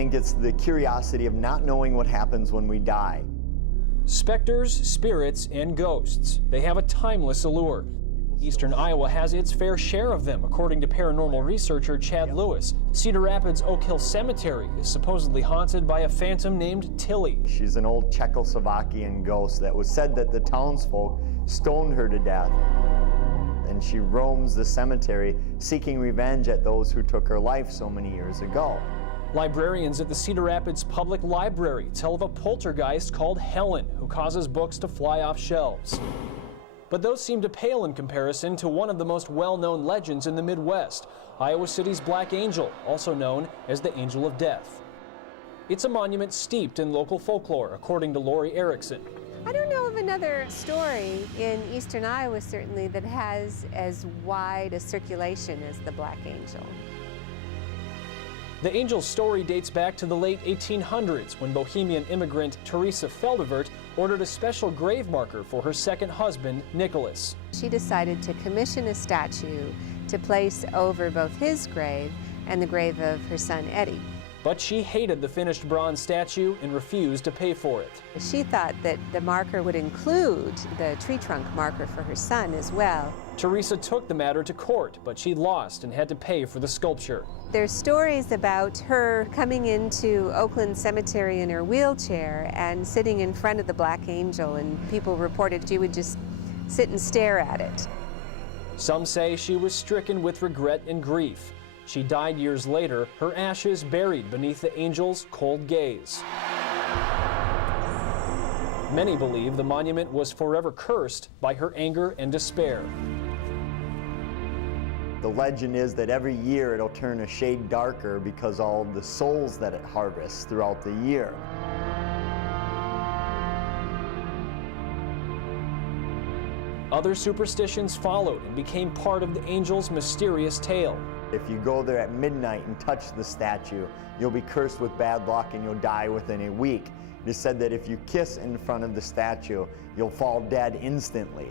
think it's the curiosity of not knowing what happens when we die. Specters, spirits, and ghosts. They have a timeless allure. Eastern Iowa has its fair share of them, according to paranormal researcher Chad Lewis. Cedar Rapids Oak Hill Cemetery is supposedly haunted by a phantom named Tilly. She's an old Czechoslovakian ghost that was said that the townsfolk stoned her to death. And she roams the cemetery seeking revenge at those who took her life so many years ago. Librarians at the Cedar Rapids Public Library tell of a poltergeist called Helen who causes books to fly off shelves. But those seem to pale in comparison to one of the most well-known legends in the Midwest, Iowa City's Black Angel, also known as the Angel of Death. It's a monument steeped in local folklore, according to Lori Erickson. I don't know of another story in eastern Iowa, certainly, that has as wide a circulation as the Black Angel. The angel's story dates back to the late 1800s when Bohemian immigrant Teresa Feldevert ordered a special grave marker for her second husband, Nicholas. She decided to commission a statue to place over both his grave and the grave of her son, Eddie. But she hated the finished bronze statue and refused to pay for it. She thought that the marker would include the tree trunk marker for her son as well. Teresa took the matter to court, but she lost and had to pay for the sculpture. There's stories about her coming into Oakland Cemetery in her wheelchair and sitting in front of the Black Angel, and people reported she would just sit and stare at it. Some say she was stricken with regret and grief. She died years later, her ashes buried beneath the angel's cold gaze. Many believe the monument was forever cursed by her anger and despair. The legend is that every year it'll turn a shade darker because all of the souls that it harvests throughout the year. Other superstitions followed and became part of the angel's mysterious tale. If you go there at midnight and touch the statue, you'll be cursed with bad luck and you'll die within a week. It is said that if you kiss in front of the statue, you'll fall dead instantly.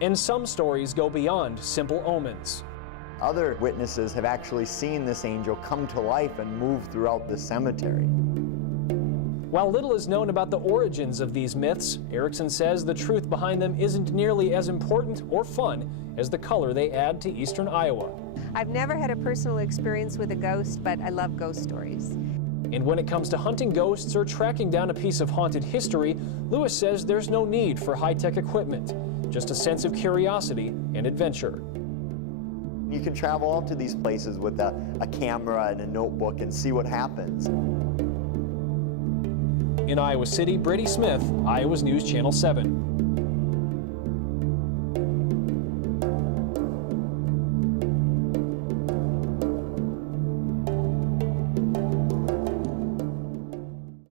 And some stories go beyond simple omens. Other witnesses have actually seen this angel come to life and move throughout the cemetery. While little is known about the origins of these myths, Erickson says the truth behind them isn't nearly as important or fun as the color they add to eastern Iowa. I've never had a personal experience with a ghost, but I love ghost stories. And when it comes to hunting ghosts or tracking down a piece of haunted history, Lewis says there's no need for high-tech equipment, just a sense of curiosity and adventure. You can travel out to these places with a camera and a notebook and see what happens. In Iowa City, Brady Smith, Iowa's News Channel 7.